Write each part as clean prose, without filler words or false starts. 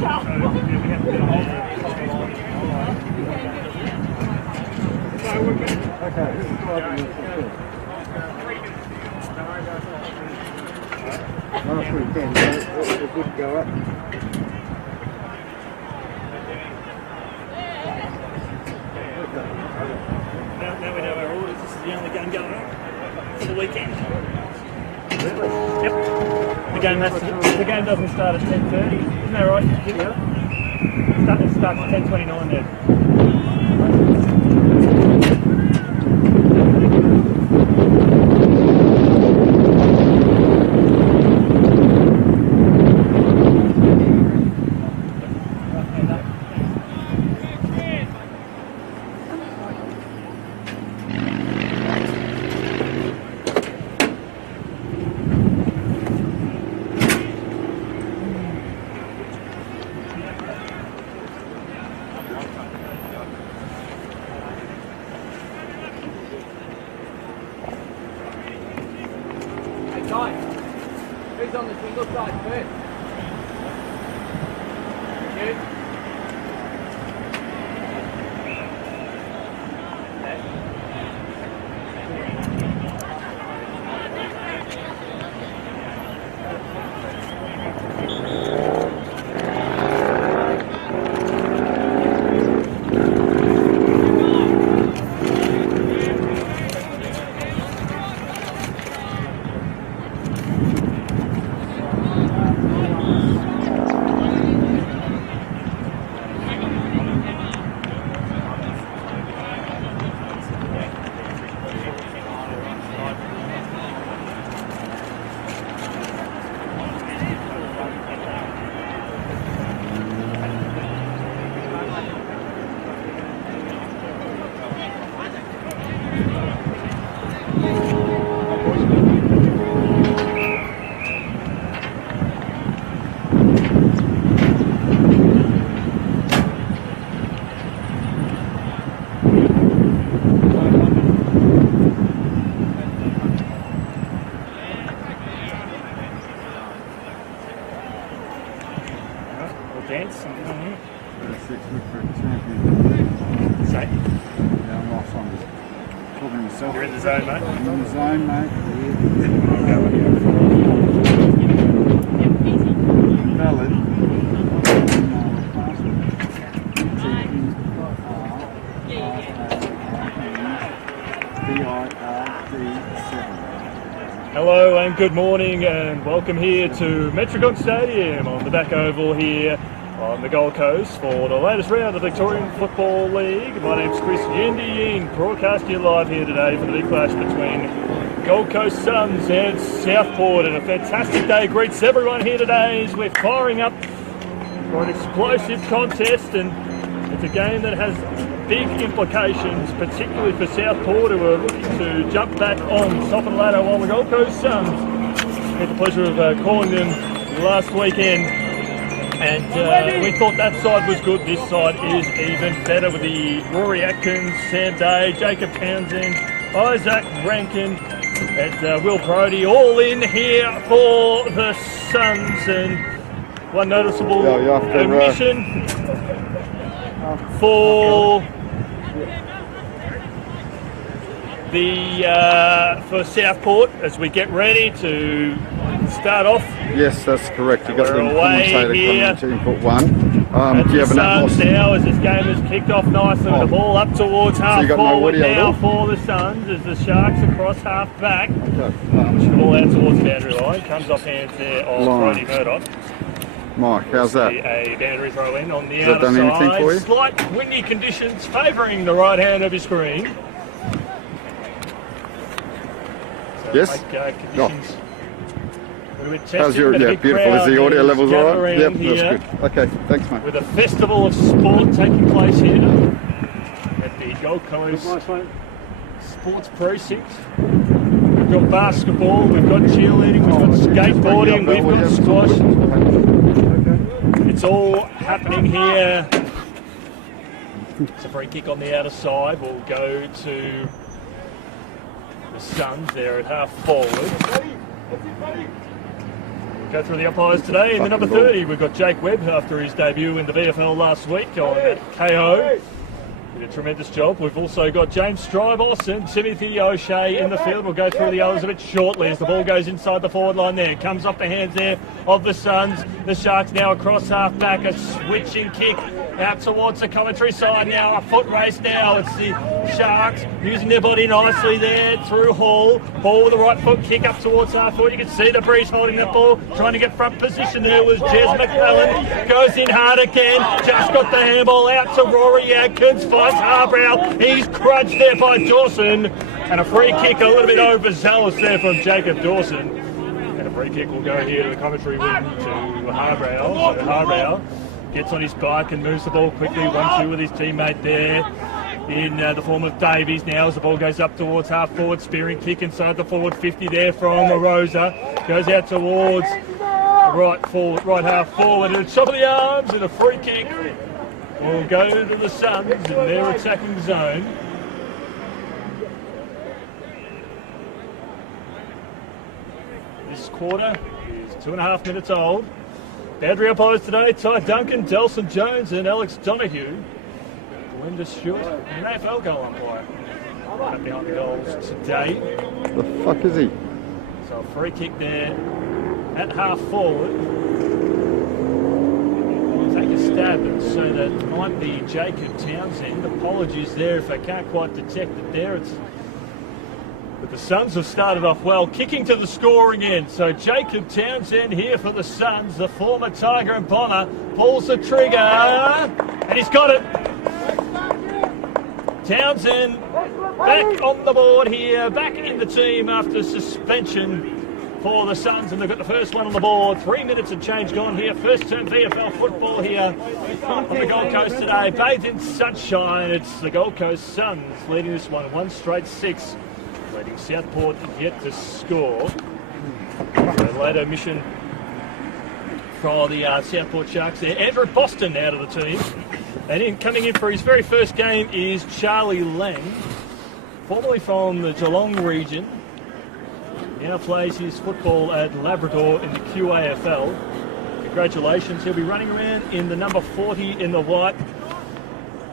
Last weekend, it did go up. Now we know our orders. This is the only game going on for the weekend. Yep. The game doesn't start at 10:30. Isn't that right? Yeah. It starts at 10:29 there. Who's on the single side first? You? Dance. Say. Yeah, I'm off on talking to myself. You're in the zone, mate. I'm in the zone, mate. Valid. Hello and good morning and welcome here to Metricon Stadium on the back oval here on the Gold Coast for the latest round of the Victorian Football League. My name's Chris Yendy, broadcasting you live here today for the big clash between Gold Coast Suns and Southport, and a fantastic day greets everyone here today as we're firing up for an explosive contest, and it's a game that has big implications, particularly for Southport, who are looking to jump back on the top of the ladder, while the Gold Coast Suns had the pleasure of calling them last weekend. And we thought that side was good. This side is even better with the Rory Atkins, Sam Day, Jacob Townsend, Isaac Rankin, and Will Brody all in here for the Suns. And one noticeable omission for for Southport as we get ready to start off. Yes, that's correct. You got the We're away commentator here coming to input one. Do you have an Suns Atmos? now as this game has kicked off nicely with the ball up towards half you got no forward audio at now all? for the Suns as the Sharks across half back. Okay. The ball out towards the boundary line. Comes off hands there of Line. Brody Murdoch. Mike, how's that? A boundary throw in on the Has that outer done anything side. for you? Slight windy conditions favouring the right hand of your screen. So Yes? conditions. How's your, yeah, beautiful. Is the audio levels all right? Yep, that's good. Okay, thanks, mate. With a festival of sport taking place here at the Gold Coast Sports Precinct. We've got basketball, we've got cheerleading, we've got skateboarding, we've got squash. It's all happening here. It's a free kick on the outer side. We'll go to the Suns there at half forward. Go through the umpires today. In the number 30, we've got Jake Webb after his debut in the VFL last week on KO. Did a tremendous job. We've also got James Strybos and Timothy O'Shea in the field. We'll go through the others a bit shortly as the ball goes inside the forward line there. Comes off the hands there of the Suns. The Sharks now across half back. A switching kick out towards the commentary side now. A foot race now. It's the Sharks using their body nicely there through Hall. Hall with the right foot kick up towards half forward. You can see the breeze holding that ball. Trying to get front position there was Jez McClellan. Goes in hard again. Just got the handball out to Rory Adkins. Finds Harbrow. He's crudged there by Dawson. And a free kick a little bit overzealous there from Jacob Dawson. And a free kick will go here to the commentary wing to Harbrow. So Harbrow gets on his bike and moves the ball quickly. 1-2 with his teammate there in the form of Davies. Now as the ball goes up towards half forward, spearing kick inside the forward 50 there from Rosa. Goes out towards right half forward and a chop of the arms and a free kick will go to the Suns in their attacking zone. This quarter is 2.5 minutes old. Boundary umpires today, Ty Duncan, Delson Jones and Alex Donahue. Linda Stewart, an AFL goal umpire. Up behind the goals today. The fuck is he? So a free kick there at half forward. We'll take a stab and so that might be Jacob Townsend. Apologies there if I can't quite detect it there. But the Suns have started off well, kicking to the scoring end. So Jacob Townsend here for the Suns, the former Tiger and Bomber, pulls the trigger, and he's got it. Townsend back on the board here, back in the team after suspension for the Suns, and they've got the first one on the board. 3 minutes and change gone here. First term VFL football here on the Gold Coast today. Bathed in sunshine, it's the Gold Coast Suns leading this one straight 6. Letting Southport yet to score. So later mission for the Southport Sharks there. Andrew Boston out of the team. And coming in for his very first game is Charlie Lang, formerly from the Geelong region. Now plays his football at Labrador in the QAFL. Congratulations, he'll be running around in the number 40 in the white.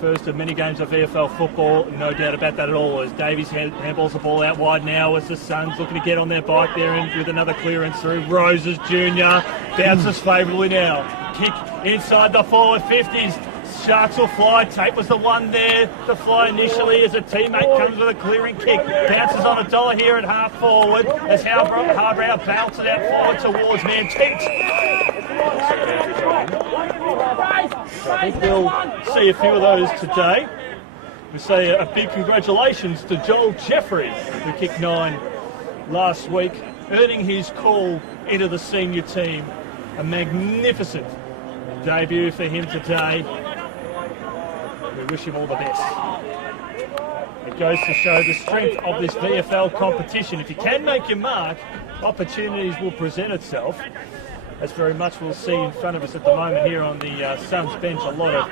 First of many games of VFL football, no doubt about that at all, as Davies handballs the ball out wide now as the Suns looking to get on their bike there and with another clearance through. Roses Jr. bounces favourably now. Kick inside the forward 50s. Sharks will fly. Tate was the one there to fly initially as a teammate comes with a clearing kick. Bounces on a dollar here at half forward as Harbrow bounces out forward towards Mantent. So I think we'll see a few of those today. We say a big congratulations to Joel Jeffrey, who kicked 9 last week, earning his call into the senior team. A magnificent debut for him today. We wish him all the best. It goes to show the strength of this VFL competition. If you can make your mark, opportunities will present itself. That's very much we'll see in front of us at the moment here on the Suns bench. A lot of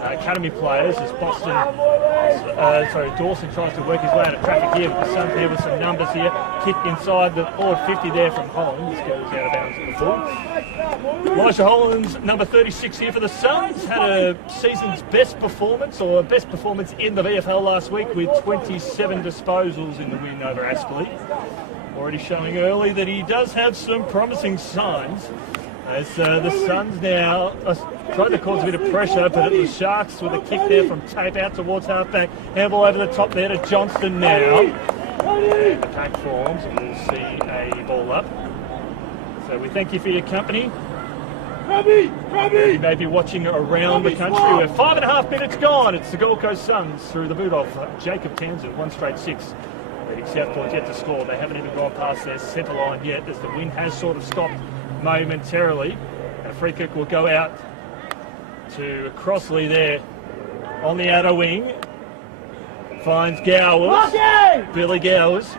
academy players as Dawson tries to work his way out of traffic here. But the Suns here with some numbers here. Kick inside the forward 50 there from Holland. This goes out of bounds at the full. Elijah Holland's number 36 here for the Suns. Had a season's best performance or best performance in the VFL last week with 27 disposals in the win over Aspley. Already showing early that he does have some promising signs as the Suns now trying to cause a bit of pressure, but it was Sharks with a kick there from Tape out towards half-back. Handball over the top there to Johnston now. And the pack forms and we'll see a ball up. So we thank you for your company. You may be watching around the country. We're 5.5 minutes gone. It's the Gold Coast Suns through the boot of Jacob Townsend, 1 straight 6. Southport yet to score. They haven't even gone past their centre line yet as the wind has sort of stopped momentarily. A free kick will go out to Crossley there on the outer wing. Finds Gowers. Billy Gowers.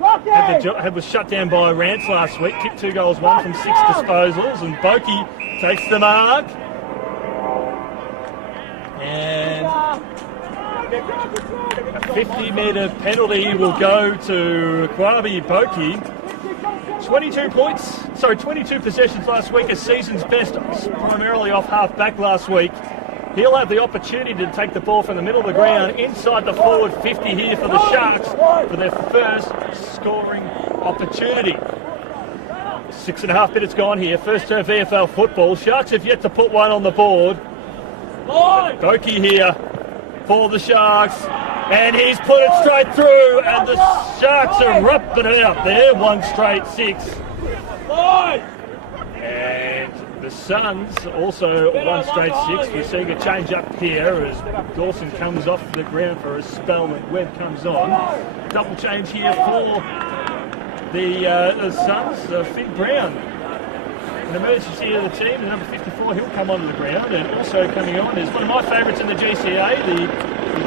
Was shut down by Rance last week. Kicked 2 goals, 1 from 6 disposals. And Boki takes the mark. And a 50-metre penalty will go to Kwabi Boki. 22 points 22 possessions last week, a season's best, primarily off half-back last week. He'll have the opportunity to take the ball from the middle of the ground inside the forward 50 here for the Sharks for their first scoring opportunity. 6.5 minutes gone here, first term VFL football. Sharks have yet to put one on the board. Doki here for the Sharks, and he's put it straight through, and the Sharks are ripping it out there, one straight 6. And the Suns also one straight 6. We're seeing a change up here as Dawson comes off the ground for a spell and Webb comes on. Double change here for the Suns. Finn Brown, an emergency of the team, the number 54, he'll come onto the ground. And also coming on is one of my favourites in the GCA, the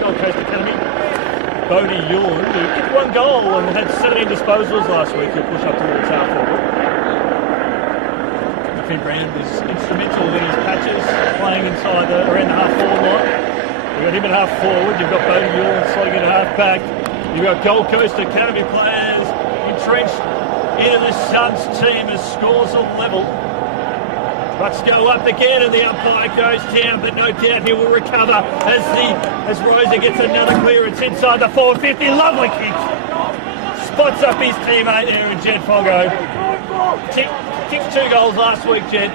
Gold Coast Academy, Bodie Ewan, who kicked 1 goal and had 17 disposals last week. He'll push up towards half forward. Finn Brown was instrumental in his patches, playing inside around the half forward line. You've got him at half forward, you've got Bodie Ewan slotting in half back. You've got Gold Coast Academy players entrenched into the Suns team as scores are level. Bucks go up again and the umpire goes down, but no doubt he will recover as Rosa gets another clearance inside the forward 50. Lovely kick. Spots up his teammate there in Jed Foggo. Kicked 2 goals last week, Jed.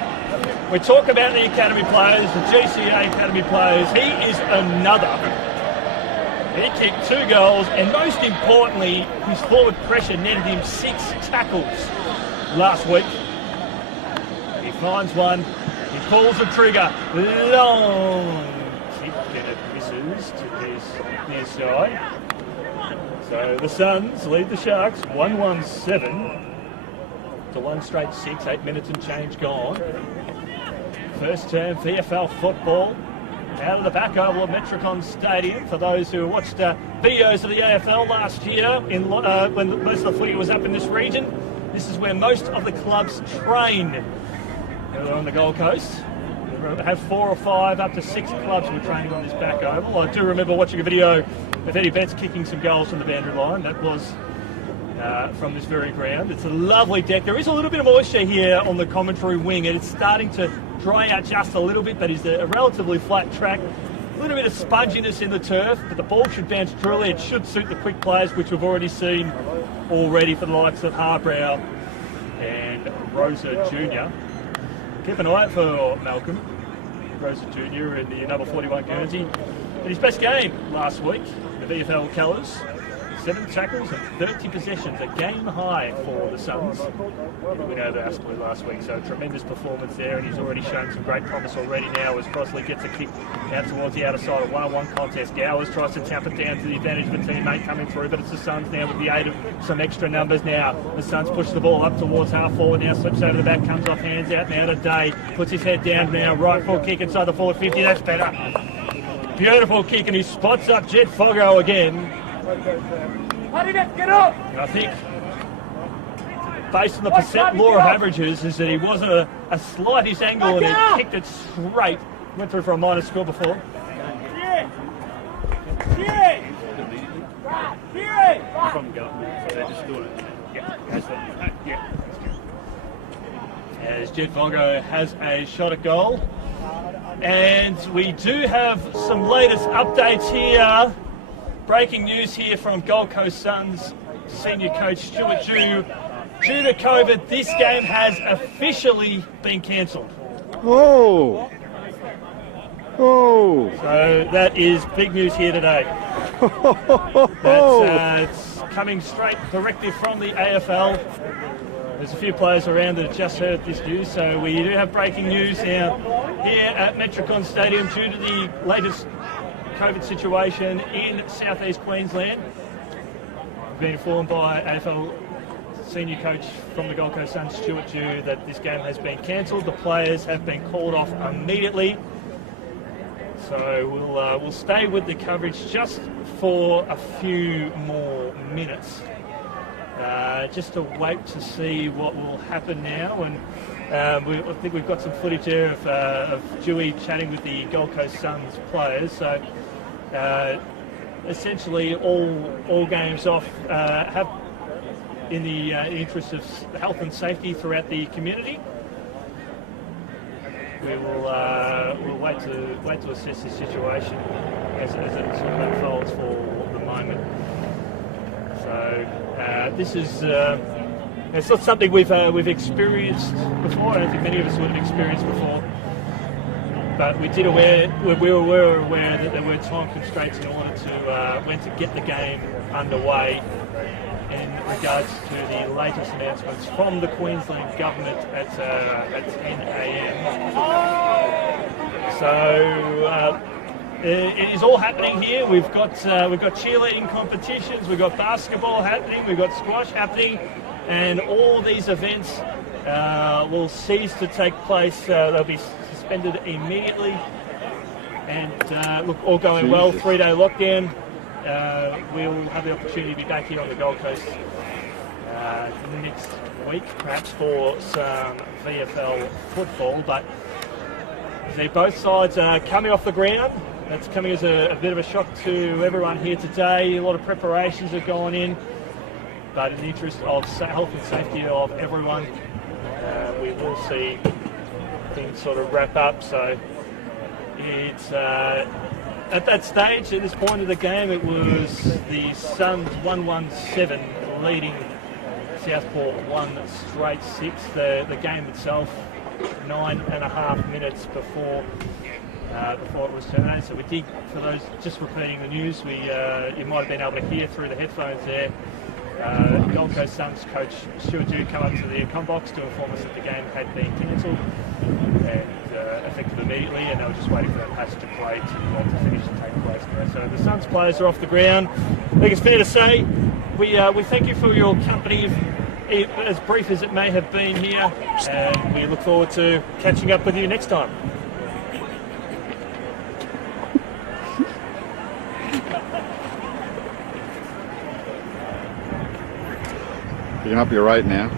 We talk about the academy players, the GCA academy players. He is another. He kicked 2 goals, and most importantly, his forward pressure netted him 6 tackles last week. He finds one, he pulls the trigger, long kick, and it misses to his near side. So the Suns lead the Sharks 1-1-7 to 1 straight 6, 8 minutes and change gone. First term VFL football out of the back oval of Metricon Stadium. For those who watched videos of the AFL last year when most of the footy was up in this region, this is where most of the clubs train on the Gold Coast. We have 4 or 5 up to 6 clubs were training on this back oval. I do remember watching a video of Eddie Betts kicking some goals from the boundary line. That was from this very ground. It's a lovely deck. There is a little bit of moisture here on the commentary wing, and it's starting to dry out just a little bit, but it's a relatively flat track. A little bit of sponginess in the turf, but the ball should bounce truly. It should suit the quick players, which we've already seen already for the likes of Harbrow and Rosa Jr. Keep an eye out for Malcolm Rosa Jr. in the number 41 Guernsey. In his best game last week, the VFL colours, 7 tackles and 30 possessions, a game high for the Suns. We know the Aspley last week, so a tremendous performance there, and he's already shown some great promise already now as Crossley gets a kick out towards the outer side of 1-on-1 contest. Gowers tries to tap it down to the advantage of a teammate coming through, but it's the Suns now with the aid of some extra numbers now. The Suns push the ball up towards half forward now, slips over the back, comes off hands out now to Day, puts his head down now, right full kick inside the forward 50, that's better. Beautiful kick, and he spots up Jed Foggo again. Get up! I think, based on the percent law of averages, is that he wasn't a slightest angle and he kicked it straight. Went through for a minor score before. As Jed Foggo has a shot at goal. And we do have some latest updates here. Breaking news here from Gold Coast Suns senior coach Stuart Dew. Due to COVID, this game has officially been cancelled. Oh! Oh! So that is big news here today. It's coming straight directly from the AFL. There's a few players around that have just heard this news, so we do have breaking news now here at Metricon Stadium due to the latest COVID situation in southeast Queensland. We've been informed by AFL senior coach from the Gold Coast Suns, Stuart Dew, that this game has been cancelled. The players have been called off immediately. So we'll stay with the coverage just for a few more minutes. Just to wait to see what will happen now, and I think we've got some footage there of Dewey chatting with the Gold Coast Suns players. So essentially all games off have in the interest of health and safety throughout the community, we will we'll wait to assess the situation as it sort of unfolds for the moment. So this is it's not something we've experienced before. I don't think many of us would have experienced before. But we were aware that there were time constraints in order to when to get the game underway in regards to the latest announcements from the Queensland government at 10 a.m. So it is all happening here. We've got cheerleading competitions, we've got basketball happening, we've got squash happening, and all these events will cease to take place. They'll be suspended immediately. And look, all going well, 3-day lockdown. We'll have the opportunity to be back here on the Gold Coast next week, perhaps for some VFL football. But both sides are coming off the ground. That's coming as a bit of a shock to everyone here today. A lot of preparations have gone in, but in the interest of health and safety of everyone, we will see things sort of wrap up. So it's at that stage, at this point of the game, it was the Suns 117 leading Southport 1-6. The game itself 9.5 minutes before it was terminated. So we did, for those just repeating the news, you might have been able to hear through the headphones there. Gold Coast Suns coach Stuart Dew come up to the combox to inform us that the game had been cancelled and effective immediately, and they were just waiting for that passage of play to finish and take place now. So the Suns players are off the ground. I think it's fair to say we thank you for your company, as brief as it may have been here, and we look forward to catching up with you next time. Picking up your right now.